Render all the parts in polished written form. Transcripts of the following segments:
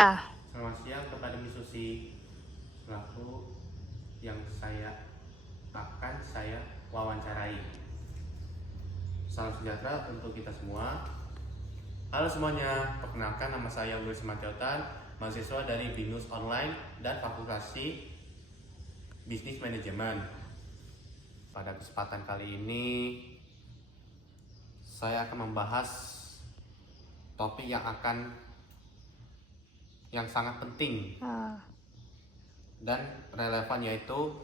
Ah, Selamat siang kepada Miss Susi, selaku yang akan saya wawancarai. Salam sejahtera untuk kita semua. Halo semuanya, perkenalkan nama saya Luis Mateutan, mahasiswa dari BINUS Online dan Fakultasi Bisnis Manajemen. Pada kesempatan kali ini, saya akan membahas topik yang sangat penting dan relevan, yaitu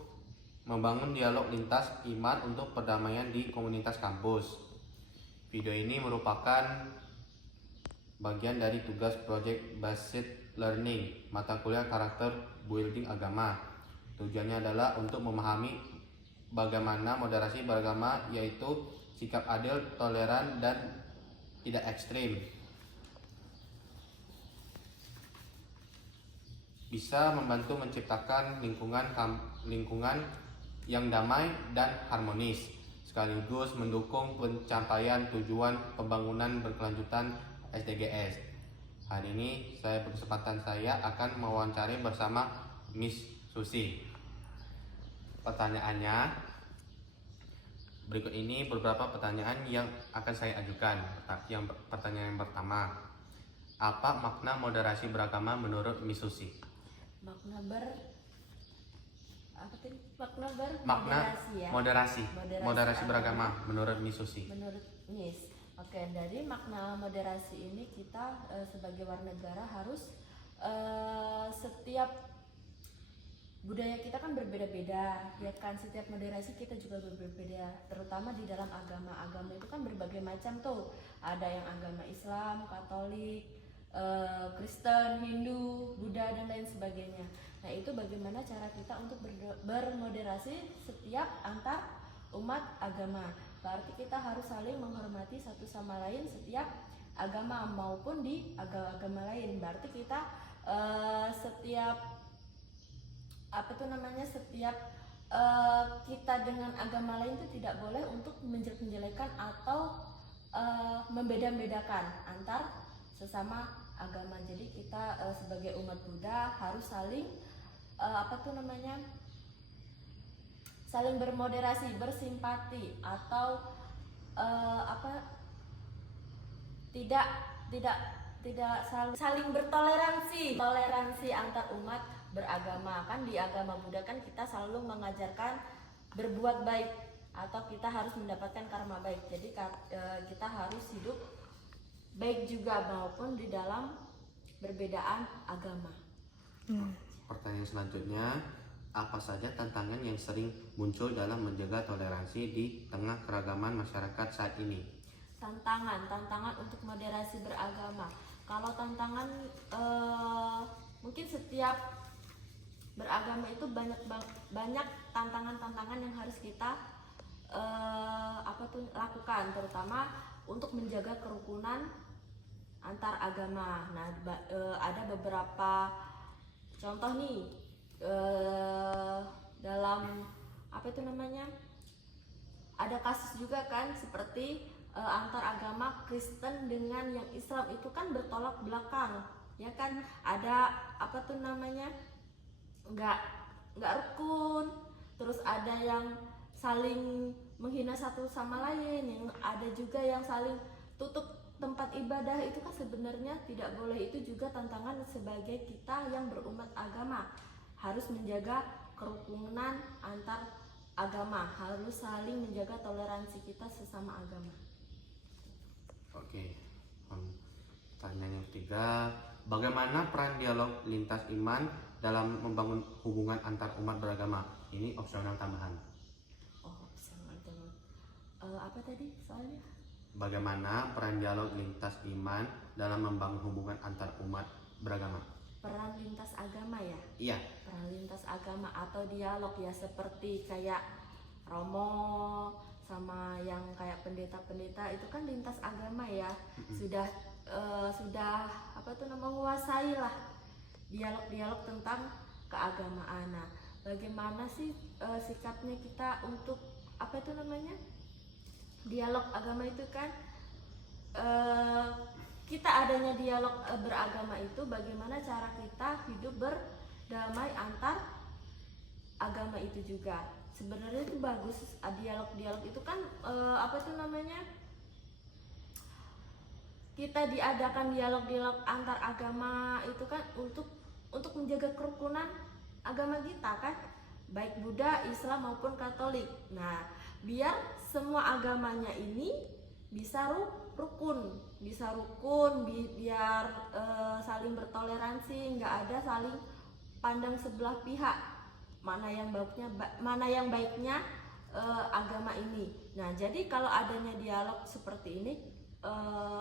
membangun dialog lintas iman untuk perdamaian di komunitas kampus. Video ini merupakan bagian dari tugas Project Based Learning mata kuliah karakter building agama. Tujuannya adalah untuk memahami bagaimana moderasi beragama, yaitu sikap adil, toleran, dan tidak ekstrim, bisa membantu menciptakan lingkungan yang damai dan harmonis, sekaligus mendukung pencapaian tujuan pembangunan berkelanjutan SDGs. Hari ini saya akan mewawancari bersama Miss Susi. Pertanyaannya berikut ini, beberapa pertanyaan yang akan saya ajukan. Pertanyaan yang pertama, apa makna moderasi beragama menurut Miss Susi? Makna moderasi beragama menurut Miss Susi. Menurut Miss, oke, dari makna moderasi ini kita sebagai warga negara harus setiap budaya kita kan berbeda-beda, ya kan. Setiap moderasi kita juga berbeda, terutama di dalam agama. Agama itu kan berbagai macam tuh. Ada yang agama Islam, Katolik, Kristen, Hindu, Buddha, dan lain sebagainya. Nah, itu bagaimana cara kita untuk bermoderasi setiap antar umat agama. Berarti kita harus saling menghormati satu sama lain setiap agama maupun di agama lain. Berarti kita setiap kita dengan agama lain itu tidak boleh untuk menjelek-menjelekan atau membeda-bedakan antar sesama agama. Jadi kita sebagai umat Buddha harus saling saling bermoderasi, bersimpati, atau tidak saling toleransi antar umat beragama. Kan di agama Buddha kan kita selalu mengajarkan berbuat baik atau kita harus mendapatkan karma baik. Jadi kita harus hidup baik juga maupun di dalam perbedaan agama. Pertanyaan selanjutnya, apa saja tantangan yang sering muncul dalam menjaga toleransi di tengah keragaman masyarakat saat ini? Tantangan untuk moderasi beragama. Kalau tantangan, mungkin setiap beragama itu banyak tantangan yang harus kita lakukan, terutama untuk menjaga kerukunan antar agama. Nah, ada beberapa contoh nih dalam ada kasus juga kan, seperti antar agama Kristen dengan yang Islam itu kan bertolak belakang, ya kan. Ada nggak rukun, terus ada yang saling menghina satu sama lain, yang ada juga yang saling tutup tempat ibadah. Itu kan sebenarnya tidak boleh. Itu juga tantangan sebagai kita yang berumat agama, harus menjaga kerukunan antar agama, harus saling menjaga toleransi kita sesama agama. Oke, pertanyaan yang ketiga, bagaimana peran dialog lintas iman dalam membangun hubungan antar umat beragama? Ini opsional tambahan. Opsional tambahan. Apa tadi soalnya? Bagaimana peran dialog lintas iman dalam membangun hubungan antar umat beragama? Peran lintas agama ya? Iya. Peran lintas agama atau dialog ya, seperti kayak Romo sama yang kayak pendeta-pendeta itu kan lintas agama ya. Sudah menguasai lah dialog-dialog tentang keagamaan. Nah, bagaimana sih sikapnya kita untuk dialog agama itu kan kita adanya dialog beragama itu bagaimana cara kita hidup berdamai antar agama itu juga. Sebenarnya itu bagus, dialog-dialog itu kan apa itu namanya, kita diadakan dialog-dialog antar agama itu kan untuk menjaga kerukunan agama kita kan, baik Buddha, Islam maupun Katolik. Nah, biar semua agamanya ini bisa rukun, biar saling bertoleransi, nggak ada saling pandang sebelah pihak mana yang baiknya agama ini. Nah, jadi kalau adanya dialog seperti ini,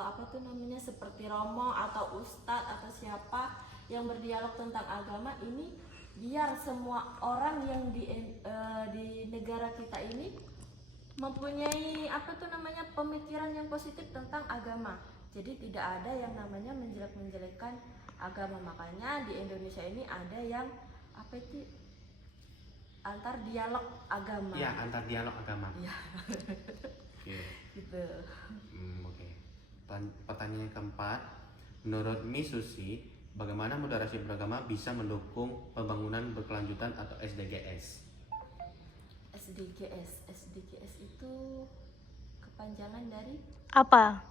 apa tuh namanya, seperti romo atau ustadz atau siapa yang berdialog tentang agama ini, biar semua orang yang di negara kita ini mempunyai apa tuh namanya, pemikiran yang positif tentang agama. Jadi tidak ada yang namanya menjelek-menjelekkan agama. Makanya di Indonesia ini ada yang apa itu, antar dialog agama. Iya, antar dialog agama. Iya. Oke. Gitu. Oke. Pertanyaan yang keempat, menurut Miss Susi, bagaimana moderasi beragama bisa mendukung pembangunan berkelanjutan atau SDGs? SDGs itu kepanjangan dari Apa?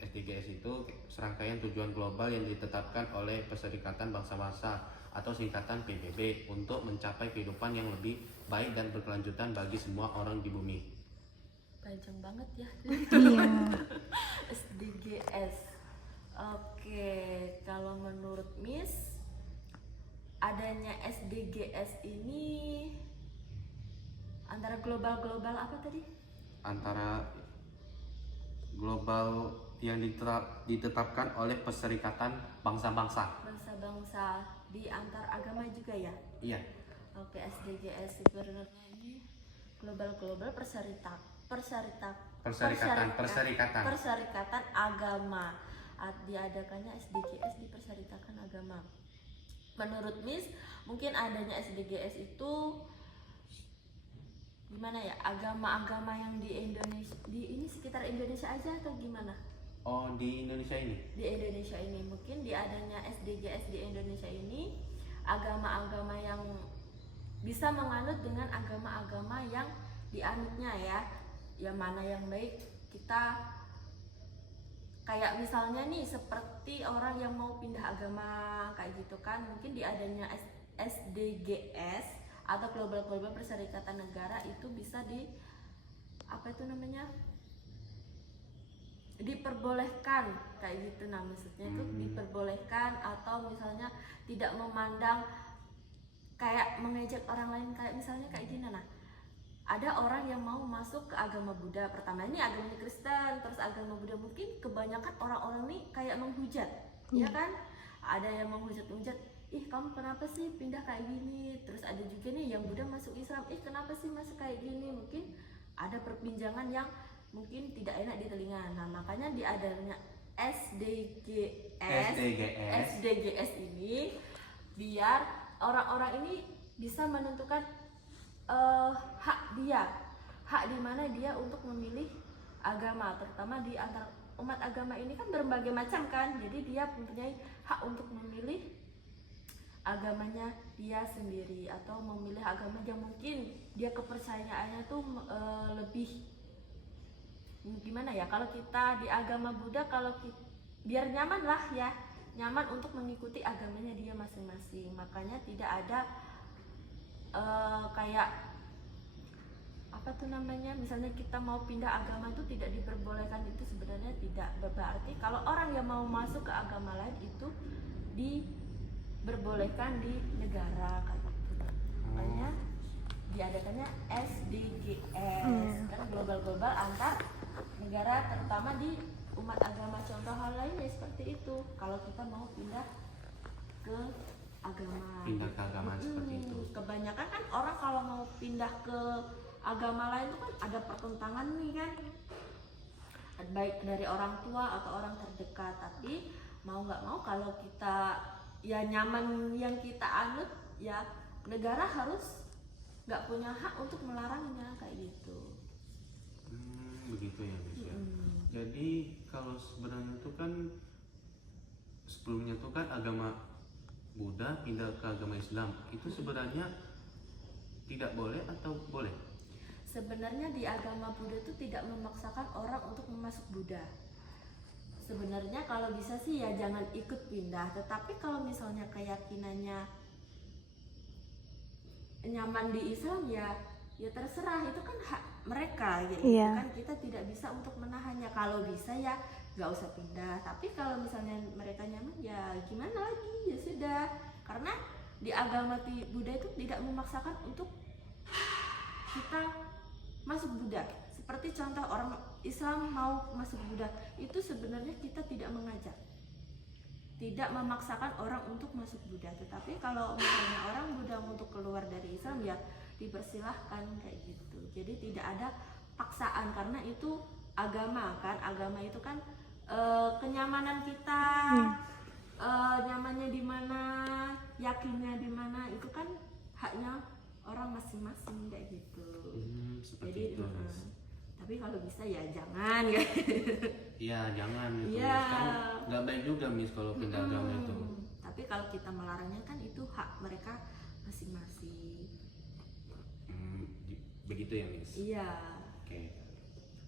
SDGs itu serangkaian tujuan global yang ditetapkan oleh Perserikatan Bangsa-Bangsa atau singkatan PBB untuk mencapai kehidupan yang lebih baik dan berkelanjutan bagi semua orang di bumi. panjang banget ya. Iya. SDGs. Oke, kalau menurut Miss, adanya SDGs ini antara global apa tadi? Antara global yang ditetapkan oleh Perserikatan Bangsa-Bangsa. Bangsa-bangsa di antar agama juga ya? Iya. Oke, SDGs sebenarnya ini global perserikatan agama. Diadakannya SDGs di Perserikatan Agama. Menurut Miss, mungkin adanya SDGs itu gimana ya, agama-agama yang di Indonesia, di ini sekitar Indonesia aja atau gimana? Oh, di Indonesia ini? Di Indonesia ini mungkin di adanya SDGs di Indonesia ini, agama-agama yang bisa menganut dengan agama-agama yang dianutnya ya, yang mana yang baik. Kita kayak misalnya nih, seperti orang yang mau pindah agama kayak gitu kan, mungkin di adanya SDGs atau global perserikatan negara itu bisa di apa itu namanya, diperbolehkan kayak gitu. Nah, maksudnya itu diperbolehkan, atau misalnya tidak memandang kayak mengejek orang lain, kayak misalnya kayak gini. Nah, ada orang yang mau masuk ke agama Buddha, pertama ini agamanya Kristen, terus agama Buddha, mungkin kebanyakan orang-orang nih kayak menghujat, ya kan? Ada yang menghujat, ih kamu kenapa sih pindah kayak gini? Terus ada juga nih yang Buddha masuk Islam, ih kenapa sih masuk kayak gini? Mungkin ada perbincangan yang mungkin tidak enak di telinga. Nah, makanya di adanya SDGs ini, biar orang-orang ini bisa menentukan hak di mana dia untuk memilih agama, terutama di antara umat agama ini kan berbagai macam kan, jadi dia mempunyai hak untuk memilih agamanya dia sendiri, atau memilih agama yang mungkin dia kepercayaannya tuh lebih gimana ya, kalau kita di agama Buddha, biar nyaman lah ya, nyaman untuk mengikuti agamanya dia masing-masing. Makanya tidak ada kayak apa tuh namanya, misalnya kita mau pindah agama itu tidak diperbolehkan, itu sebenarnya tidak berarti kalau orang yang mau masuk ke agama lain itu diperbolehkan di negara kayak gitu. Makanya diadakannya SDGs, karena global antar negara, terutama di umat agama. Contoh hal lainnya seperti itu, kalau kita mau pindah ke agama seperti itu. Kebanyakan kan orang kalau mau pindah ke agama lain itu kan ada pertentangan nih kan, baik dari orang tua atau orang terdekat. Tapi mau nggak mau, kalau kita ya nyaman yang kita anut, ya negara harus nggak punya hak untuk melarangnya kayak gitu. Begitu ya, Miss ya. Jadi kalau sebenarnya itu kan sebelumnya tuh kan agama Buddha pindah ke agama Islam, itu sebenarnya tidak boleh atau boleh? Sebenarnya di agama Buddha itu tidak memaksakan orang untuk masuk Buddha. Sebenarnya kalau bisa sih ya jangan ikut pindah, tetapi kalau misalnya keyakinannya nyaman di Islam ya terserah, itu kan hak mereka gitu. Iya. Kan kita tidak bisa untuk menahannya. Kalau bisa ya nggak usah pindah, tapi kalau misalnya mereka nyaman ya gimana lagi, ya sudah. Karena di agama Buddha itu tidak memaksakan untuk kita masuk Buddha. Seperti contoh orang Islam mau masuk Buddha, itu sebenarnya kita tidak mengajak, tidak memaksakan orang untuk masuk Buddha. Tetapi kalau misalnya orang Buddha untuk keluar dari Islam ya dipersilahkan kayak gitu. Jadi tidak ada paksaan, karena itu agama kan, agama itu kan kenyamanan kita, nyamannya di mana, yakinnya di mana, itu kan haknya orang masing-masing kayak gitu. Seperti Jadi itu, Miss. tapi kalau bisa ya jangan ya. Iya, jangan gitu. Iya. Miss. Kan nggak baik juga, Miss, kalau pindah agama itu. Tapi kalau kita melarangnya kan itu hak mereka masing-masing. Begitu ya, Miss. Iya. Oke.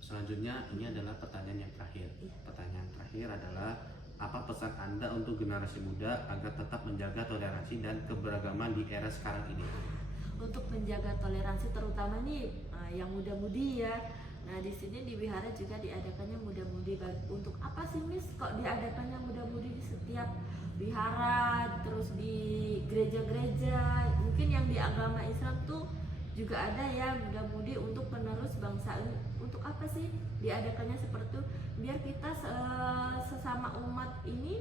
Selanjutnya ini adalah pertanyaan yang terakhir. Pertanyaan terakhir adalah apa pesan Anda untuk generasi muda agar tetap menjaga toleransi dan keberagaman di era sekarang ini? Untuk menjaga toleransi terutama nih yang muda-mudi ya. Nah di sini di wihara juga diadakannya muda-mudi. Untuk apa sih Miss kok diadakannya muda-mudi di setiap wihara, terus di gereja-gereja? Mungkin yang di agama Islam tuh juga ada ya muda-mudi untuk penerus bangsa ini. Untuk apa sih diadakannya seperti itu? Biar kita sesama umat ini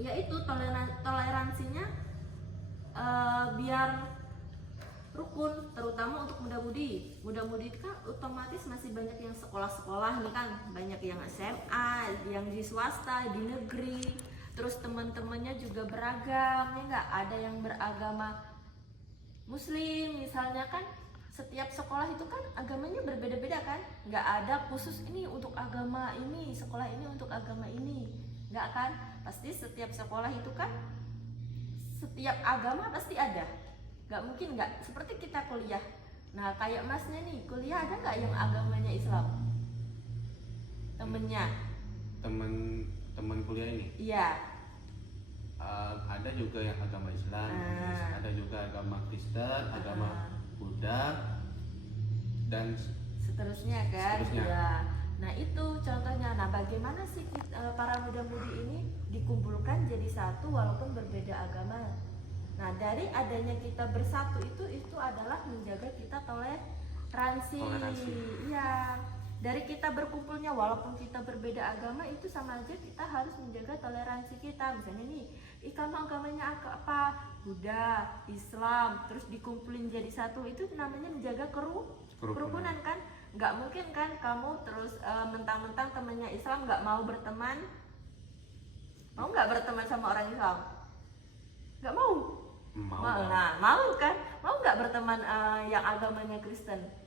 yaitu toleransinya biar rukun, terutama untuk muda-mudi. Muda-mudi itu kan otomatis masih banyak yang sekolah-sekolah nih kan, banyak yang SMA, yang di swasta, di negeri, terus teman-temannya juga beragam, ya nggak, ada yang beragama Muslim misalnya kan. Setiap sekolah itu kan agamanya berbeda-beda kan, nggak ada khusus ini untuk agama ini, sekolah ini untuk agama ini, nggak kan. Pasti setiap sekolah itu kan setiap agama pasti ada, nggak mungkin nggak. Seperti kita kuliah, nah kayak masnya nih kuliah, ada nggak yang agamanya Islam temennya? Temen kuliah ini? Iya. Ada juga yang agama Islam, ada juga agama Kristen, agama Buddha, dan seterusnya kan. seterusnya. Ya. Nah itu contohnya. Nah bagaimana sih para muda-mudi ini dikumpulkan jadi satu walaupun berbeda agama? Nah dari adanya kita bersatu itu adalah menjaga kita toleransi. Iya. Dari kita berkumpulnya walaupun kita berbeda agama itu sama aja kita harus menjaga toleransi kita. Misalnya nih, kamu agamanya apa? Buddha, Islam, terus dikumpulin jadi satu, itu namanya menjaga kerukunan kan? Nggak mungkin kan kamu terus mentang-mentang temannya Islam nggak mau berteman. Mau nggak berteman sama orang Islam? Nggak mau. Nah, mau kan? Mau nggak berteman yang agamanya Kristen?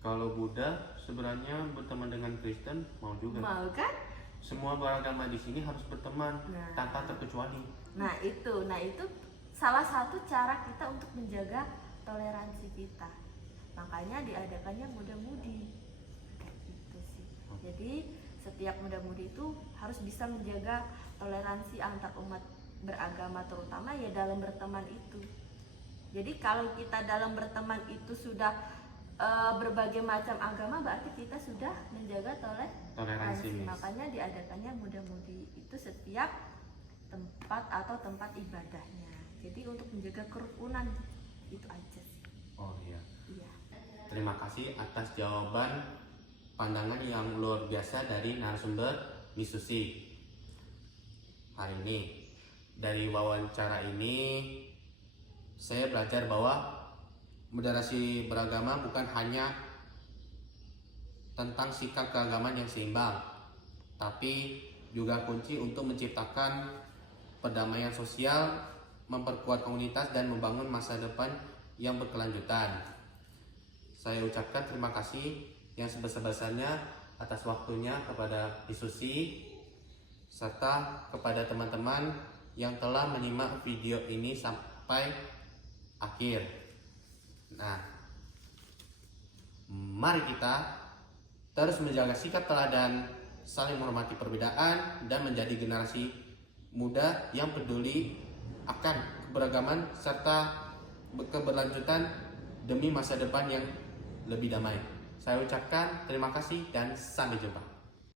Kalau Buddha sebenarnya berteman dengan Kristen mau juga. Mau kan? Semua beragama di sini harus berteman tanpa terkecuali. Nah itu salah satu cara kita untuk menjaga toleransi kita. Makanya diadakannya muda-mudi. Kayak gitu sih. Jadi setiap muda-mudi itu harus bisa menjaga toleransi antar umat beragama, terutama ya dalam berteman itu. Jadi kalau kita dalam berteman itu sudah berbagai macam agama, berarti kita sudah menjaga toleransi. Makanya diadakannya muda-mudi itu setiap tempat atau tempat ibadahnya. Jadi untuk menjaga kerukunan itu aja sih. Oh iya. Iya. Terima kasih atas jawaban pandangan yang luar biasa dari narasumber Miss Susi hari ini. Dari wawancara ini saya belajar bahwa moderasi beragama bukan hanya tentang sikap keagamaan yang seimbang, tapi juga kunci untuk menciptakan perdamaian sosial, memperkuat komunitas, dan membangun masa depan yang berkelanjutan. Saya ucapkan terima kasih yang sebesar-besarnya atas waktunya kepada Miss Susi. serta kepada teman-teman yang telah menyimak video ini sampai akhir. Nah, mari kita terus menjaga sikap teladan, saling menghormati perbedaan, dan menjadi generasi muda yang peduli akan keberagaman serta keberlanjutan demi masa depan yang lebih damai. Saya ucapkan terima kasih dan sampai jumpa.